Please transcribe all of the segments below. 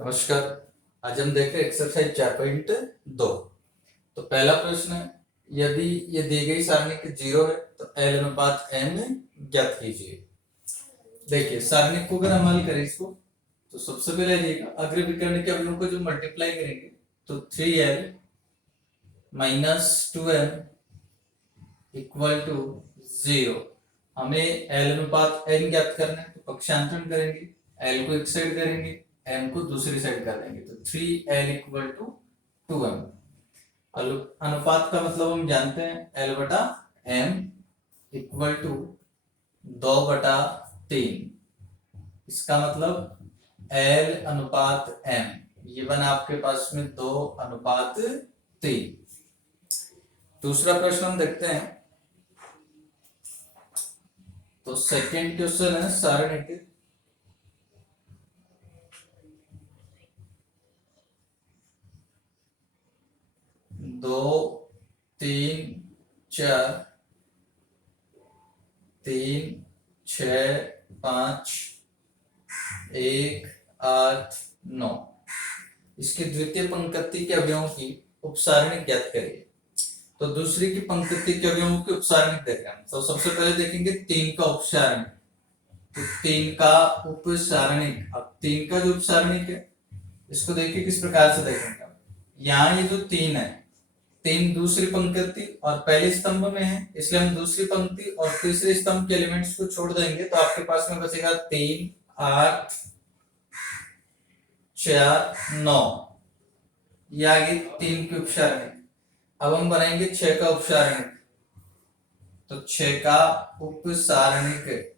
नमस्कार। आज हम देख रहे हैं एक्सरसाइज 4.2। तो पहला प्रश्न है, यदि ये दी गई सारणी के 0 है तो L अनुपात M ज्ञात कीजिए। देखिए सारणी को अगर हम हल करें इसको तो सबसे पहले आइएगा अग्र विकर्ण के अवयवों को जो मल्टीप्लाई करेंगे तो 3L minus 2M equal to 0। हमें L अनुपात M ज्ञात करना है तो पक्षांतरण करेंगे, L को एक साइड करेंगे, M को दूसरी साइड कर देंगे तो 3L इक्वल टू 2M। अनुपात का मतलब हम जानते हैं L बटा M इक्वल टू 2/3। इसका मतलब L अनुपात M ये बना आपके पास में 2/3। दूसरा प्रश्न हम देखते हैं। तो सेकेंड क्वेश्चन है सारणी के 2 3 4 3 6 5 1 8 9 इसकी द्वितीय पंक्ति के अवयवों की उपसारणी ज्ञात करिए। तो दूसरी की पंक्ति के अवयवों की उपसारणी देखेंगे। तो सबसे पहले देखेंगे 3 का उपसारणिक। तो 3 का उपसारणिक, अब 3 का जो उपसारणिक है इसको देखिए किस प्रकार से देखेंगे। यहाँ ये जो 3 है, 3 दूसरी पंक्ति और पहले स्तंभ में है, इसलिए हम दूसरी पंक्ति और तीसरे स्तंभ के एलिमेंट्स को छोड़ देंगे तो आपके पास में बचेगा 3 8 4 9। ये आ गई 3 की उपसारणिक। अब हम बनाएंगे 6 का उपसारणिक। तो 6 का उपसारणिक,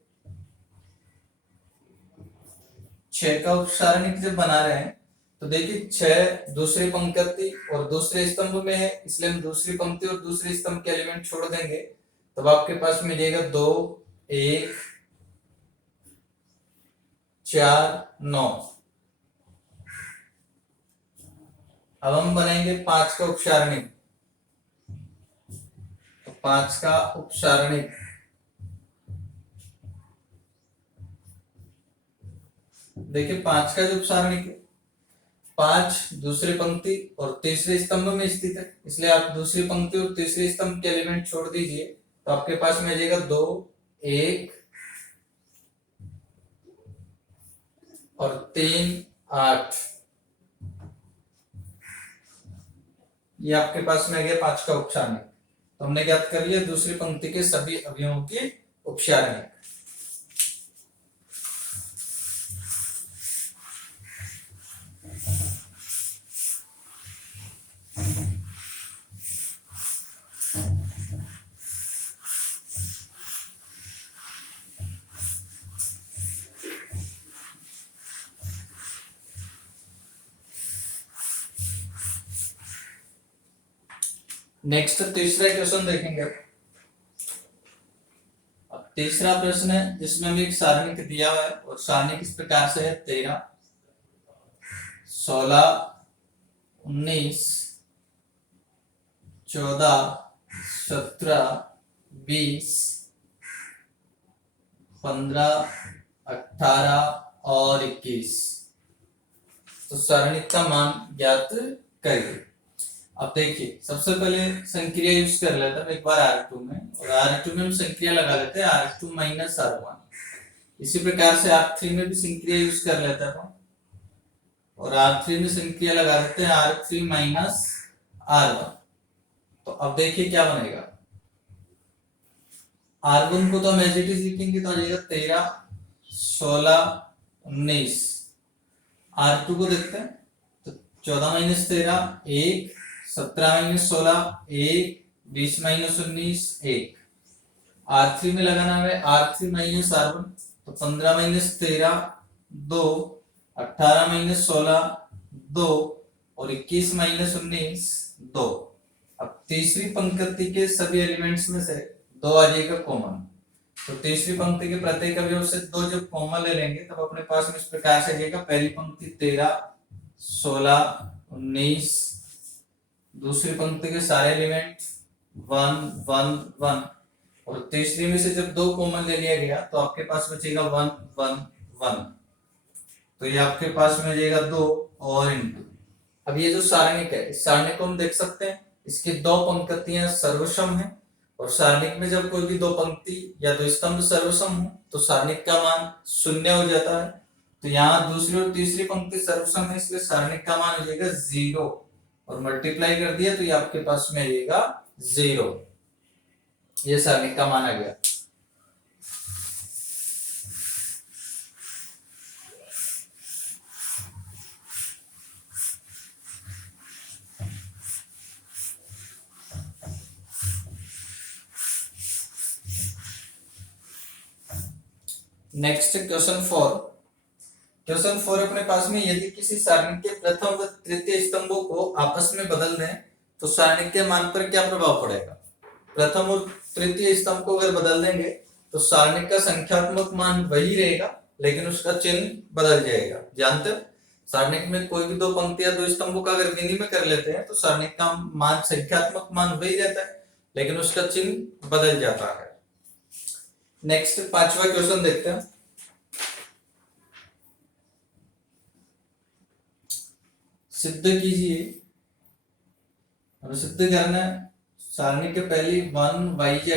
6 का उपसारणिक जब बना रहे हैं तो देखिए 6 दूसरी पंक्ति और दूसरे स्तंभ में है, इसलिए हम दूसरी पंक्ति और दूसरे स्तंभ के एलिमेंट छोड़ देंगे तब आपके पास मिलेगा 2 1 4 9। अब हम बनाएंगे 5 का उपसारणिक। तो 5 का उपसारणिक, देखिए 5 का जो उपसारणिक है, 5 दूसरी पंक्ति और तीसरे स्तंभ में स्थित है, इसलिए आप दूसरी पंक्ति और तीसरे स्तंभ के एलिमेंट छोड़ दीजिए तो आपके पास में आ जाएगा 2 1 और 3 8। ये आपके पास में आ गया 5 का उपसारणिक। तो हमने ज्ञात कर लिया दूसरी पंक्ति के सभी अवयवों की उपसारणिक। नेक्स्ट तीसरा क्वेश्चन देखेंगे। अब तीसरा प्रश्न है जिसमें हमें एक सारणी दिया हुआ है और सारणी किस प्रकार से है 13 16 19 14 17 20 15 18 और 21। तो सारणी का मान ज्ञात करिए। अब देखिए सबसे पहले संक्रिया यूज कर लेते हैं एक बार R2 में, और R2 में हम संक्रिया लगा लेते हैं R2 माइनस R1। इसी प्रकार से R3 में भी संक्रिया यूज कर लेते हैं और R3 में संक्रिया लगा देते हैं R3 माइनस R1। तो अब देखिए क्या बनेगा। R1 को तो हम एज इट इज लिखेंगे तो आ जाएगा 13 16 19। R2 को देखते हैं तो 14 माइनस 13 1, 17 माइनस 16 1, 20 माइनस 19 1। R3 में लगाना है R3 माइनस R1 तो 15 माइनस 13 2, 18 माइनस 16 2 और 21 माइनस 19 2। अब तीसरी पंक्ति के सभी एलिमेंट्स में से 2 आ जाएगा कॉमन। तो तीसरी पंक्ति के प्रत्येक अवयव से 2 जब कॉमन ले लेंगे तब अपने पास में इस प्रकार से जाएगा। पहली पंक्ति 13 16 19, दूसरी पंक्ति के सारे एलिमेंट 1 1 1 और तीसरी में से जब 2 कॉमन ले लिया गया तो आपके पास बचेगा 1 1 1। तो ये आपके पास में जाएगा 2 और इंटू। अब ये जो सारणिक है, इस सारणिक को हम देख सकते हैं, इसकी 2 पंक्तियां सर्वसम है, और सारणिक में जब कोई भी 2 पंक्ति या 2 स्तंभ सर्वसम हो तो सारणिक का मान 0 हो जाता है। तो यहाँ दूसरी और तीसरी पंक्ति सर्वसम है, इसलिए सारणिक का मान हो जाएगा 0, और मल्टीप्लाई कर दिया तो ये आपके पास में आएगा 0। ये सारणिक का मान आ गया। Next question 4। क्वेश्चन 4 अपने पास में, यदि किसी सारणिक के प्रथम व तृतीय स्तंभों को आपस में बदल दें तो सारणिक के मान पर क्या प्रभाव पड़ेगा। प्रथम और तृतीय स्तंभ को अगर बदल देंगे तो सारणिक का संख्यात्मक मान वही रहेगा, लेकिन उसका चिन्ह बदल जाएगा। जानते हो, सारणिक में कोई भी 2 पंक्तियां 2 स्तंभों का अगर विनिमय कर लेते हैं तो सारणिक का मान, संख्यात्मक मान वही रहता है, लेकिन उसका चिन्ह बदल जाता है। नेक्स्ट 5वां क्वेश्चन देखते हैं। सिद्ध कीजिए, हमें सिद्ध करना है सारणी के पहली 1yz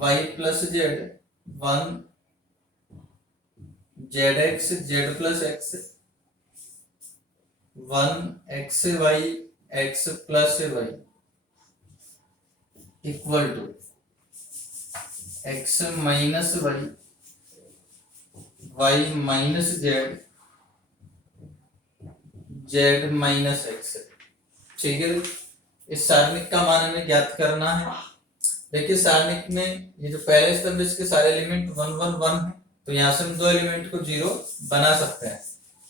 y plus Z 1 zx z plus x 1 xy x plus y equal to x minus y minus Z z minus X. ठीक है, इस सारणिक का मान हमें ज्ञात करना है। देखिए सारणिक में ये जो पहले स्तंभ इसके सारे एलिमेंट 1 1 1 है, तो यहाँ से हम 2 एलिमेंट को 0 बना सकते हैं।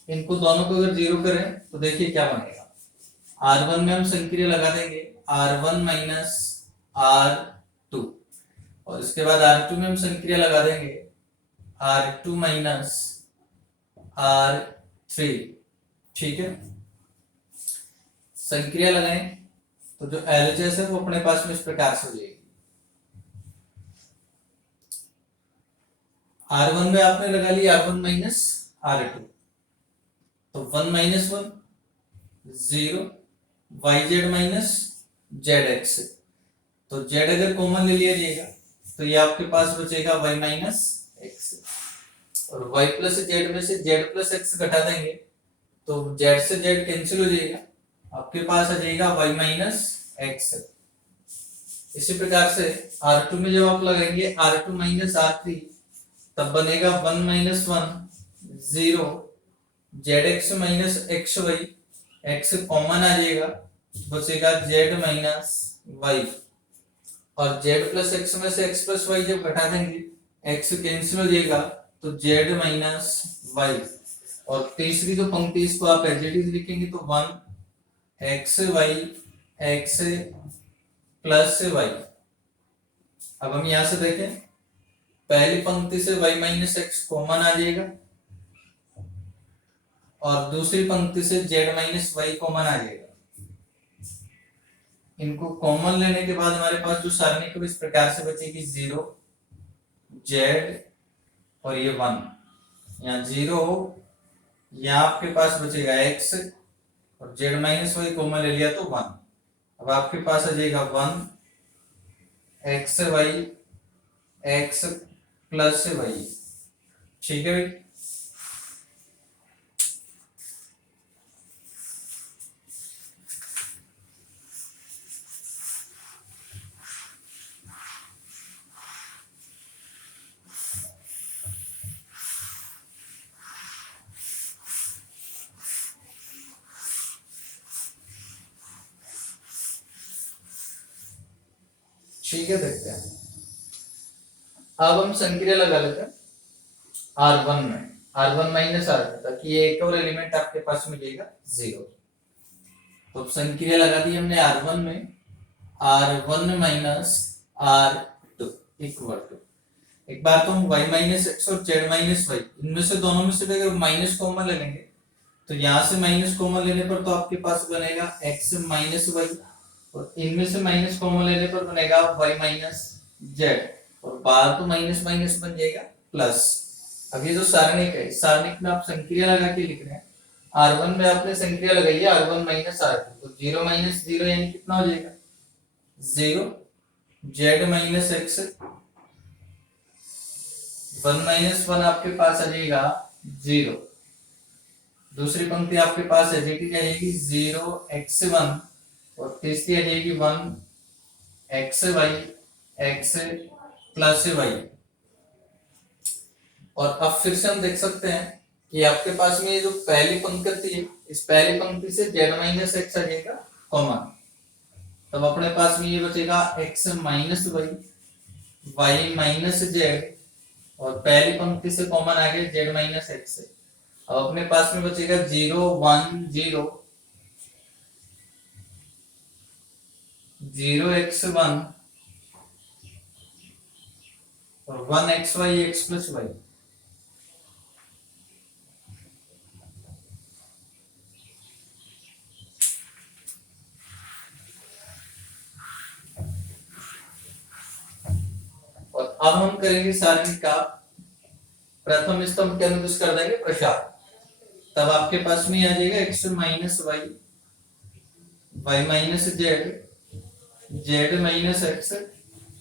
इनको दोनों को अगर 0 करें तो देखिए क्या बनेगा। R1 में हम संक्रिया लगा देंगे R1 माइनस R2, और इसके बाद R2 में हम संक्रिया लगा देंगे R2 माइनस R3। ठीक है, संक्रिया लगाएं तो जो LHS है वो अपने पास में इस प्रकार से हो जाएगी। R1 में आपने लगा लिया R1 माइनस R2, तो 1 माइनस 1 0 yz माइनस zx, तो z अगर कॉमन ले लिया जाएगा तो ये आपके पास बचेगा y माइनस x, और y प्लस z में से z प्लस x घटा देंगे तो z से z कैंसिल हो जाएगा, आपके पास आ जाएगा y माइनस x। इसी प्रकार से R2 में जब आप लगाएंगे R2 माइनस R3 तब बनेगा 1 minus 1 0 zx minus xy, x common आ जाएगा बचेगा z माइनस y, और z प्लस x में से x प्लस y जब घटा देंगे x कैंसिल हो जाएगा तो z माइनस y, और तीसरी जो पंक्ति इसको आप एज इट इज लिखेंगे तो 1 xy x प्लस y। अब हम यहां से देखें, पहली पंक्ति से y माइनस एक्स कॉमन आ जाएगा, और दूसरी पंक्ति से z माइनस y कॉमन आ जाएगा। इनको कॉमन लेने के बाद हमारे पास जो सारणी को इस प्रकार से बचेगी 0 z और ये 1, यहाँ 0 यहाँ आपके पास बचेगा x, और z माइनस y कॉमन ले लिया तो 1। अब आपके पास आ जाएगा 1 xy x प्लस y। ठीक है भाई, ठीक है, देखते हैं। अब हम संक्रिया लगा लेते हैं R1 में R1 माइनस R2, ताकि ये एक और एलिमेंट आपके पास मिलेगा 0। तो संक्रिया लगा दी हमने R1 में R1 minus R2 equal to, एक बार तो हम y माइनस एक्स और z माइनस y, इनमें से दोनों में से अगर माइनस कॉमन लेंगे तो यहाँ से माइनस कॉमन लेने पर तो आपके पास बनेगा x माइनस y, और इनमें से माइनस कॉमन लेने पर बनेगा y माइनस z, और बाहर तो माइनस माइनस बन जाएगा प्लस। अब ये जो सारणिक है, इस सारणिक में आप संक्रिया लगा के लिख रहे हैं। R1 में आपने संक्रिया लगाई है R1 माइनस R2, तो 0 माइनस 0 यानी कितना हो जाएगा 0, z माइनस एक्स, 1 माइनस 1 आपके पास आ जाएगा 0। दूसरी पंक्ति आपके पास है जेटी आ जाएगी 0x1 और तीसरी आ जाएगी 1xy x प्लस y। और अब फिर से हम देख सकते हैं कि आपके पास में ये जो पहली पंक्ति है, इस पहली पंक्ति से z माइनस एक्स आ जाएगा कॉमन, तब अपने पास में ये बचेगा x minus y minus z, और पहली पंक्ति से कॉमन आ गया z माइनस एक्स। अब अपने पास में बचेगा 0 1 0 0x1 और 1xy x प्लस y। और अब हम करेंगे सारणी का प्रथम स्तंभ के अनुदिश कर देंगे प्रसार, तब आपके पास में आ जाएगा x minus y y minus z minus x,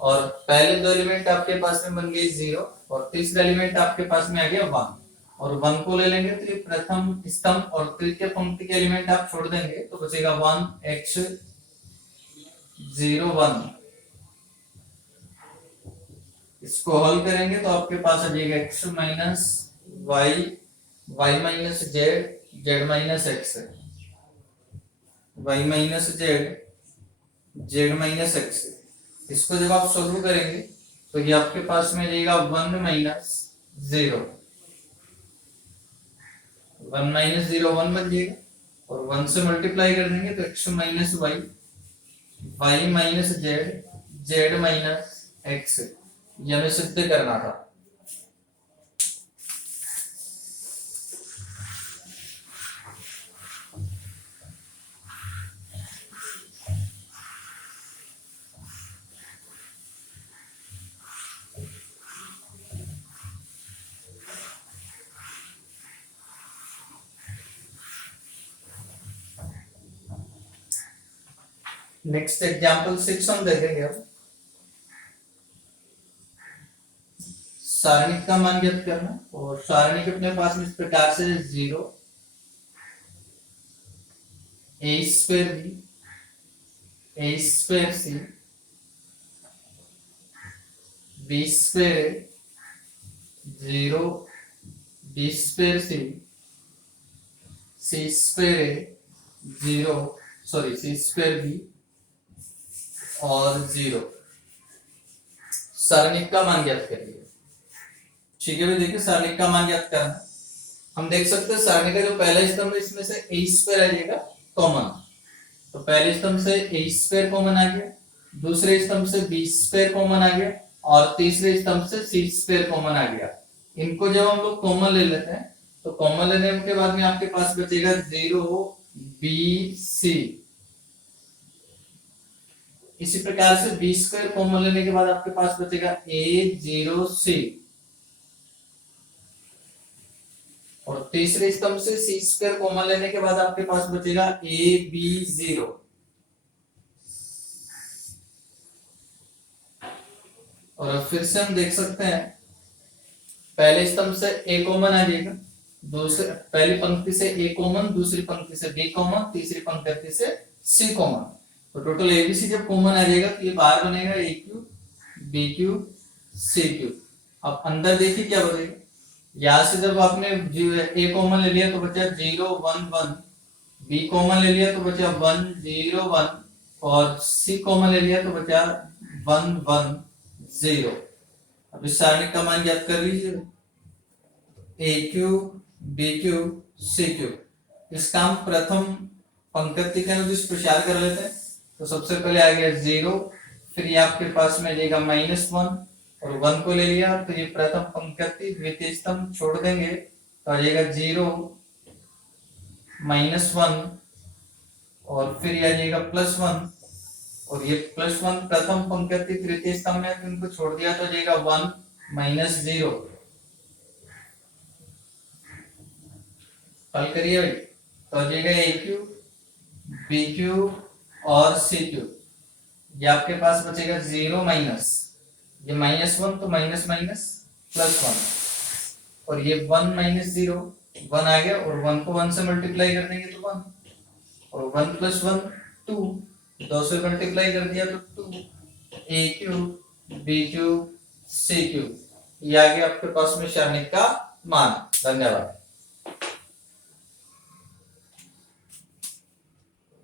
और पहले दो एलिमेंट आपके पास में बन गए 0 और तीसरा एलिमेंट आपके पास में आ गया 1, और 1 को ले लेंगे तो ये प्रथम स्तंभ और तृतीय पंक्ति के एलिमेंट आप छोड़ देंगे तो बचेगा 1x 0 1। इसको हल करेंगे तो आपके पास आ जाएगा x minus y y minus z minus x, y minus z minus x। इसको जब आप सॉल्व करेंगे तो ये आपके पास में जाएगा 1 माइनस 0 1 माइनस 0 1 बन जाएगा, और 1 से मल्टीप्लाई कर देंगे तो x minus y y minus z minus x। ये हमें सिद्ध करना था। नेक्स्ट एग्जांपल 6 हम देखेंगे। अब सारणिक का मान ज्ञात करना, और सारणिक अपने पास में इस प्रकार से 0 a square b a square c b square 0 b square c c square 0 sorry c square b और 0। सारणिक का मान ज्ञात करिए। ठीक है, देखिए सारणिक का मान ज्ञात करना, हम देख सकते हैं सारणी का जो पहला स्तंभ है इसमें से a स्क्वायर आ जाएगा कॉमन, तो पहले स्तंभ से a स्क्वायर कॉमन आ गया, दूसरे स्तंभ से b स्क्वायर कॉमन आ गया, और तीसरे स्तंभ से c स्क्वायर कॉमन आ गया। इनको जब हम लोग कॉमन ले लेते हैं तो कॉमन लेने के बाद में आपके पास बचेगा 0 b c। इसी प्रकार से b स्क्वायर कॉमन लेने के बाद आपके पास बचेगा a 0 c, और तीसरे स्तंभ से c स्क्वायर कॉमन लेने के बाद आपके पास बचेगा a b 0। और अब फिर से हम देख सकते हैं पहले स्तंभ से a कॉमन आ जाएगा, दूसरे पहली पंक्ति से a कॉमन, दूसरी पंक्ति से b कॉमन, तीसरी पंक्ति से c कॉमन, तो टोटल एबीसी जब कॉमन आ जाएगा तो ये बाहर बनेगा a cube b cube c cube. अब अंदर देखिए क्या बनेगा, यहां से जब आपने a कॉमन ले लिया तो बचा 0 1 1, b कॉमन ले लिया तो बचा 1 0 1, और c कॉमन ले लिया तो बचा 1 1 0। अब इस सारणी का मान ज्ञात कर लीजिए, a cube b cube c cube. इसका हम प्रथम पंक्ति के अनुदिश प्रसार कर लेते हैं। तो सबसे पहले आ गया 0, फिर ये आपके पास में जाएगा -1, और 1 को ले लिया तो ये प्रथम पंक्ति द्वितीय स्तंभ छोड़ देंगे तो आ जाएगा 0 -1, और फिर ये आ जाएगा +1, और ये +1 प्रथम पंक्ति तृतीय स्तंभ में, तो इनको छोड़ दिया तो आ जाएगा 1 -0, हल करिए भाई, तो आ जाएगा ए क्यूब बी क्यूब और सी क्यूब। ये आपके पास बचेगा 0 माइनस ये -1 तो माइनस माइनस +1, और ये 1 माइनस 0 1 आ गया, और 1 को 1 से मल्टीप्लाई कर देंगे तो 1, और 1 + 1 2, 2 से मल्टीप्लाई कर दिया तो 2, ए cube B cube C cube. ये आ गया आपके पास में क्षणिक का मान। धन्यवाद।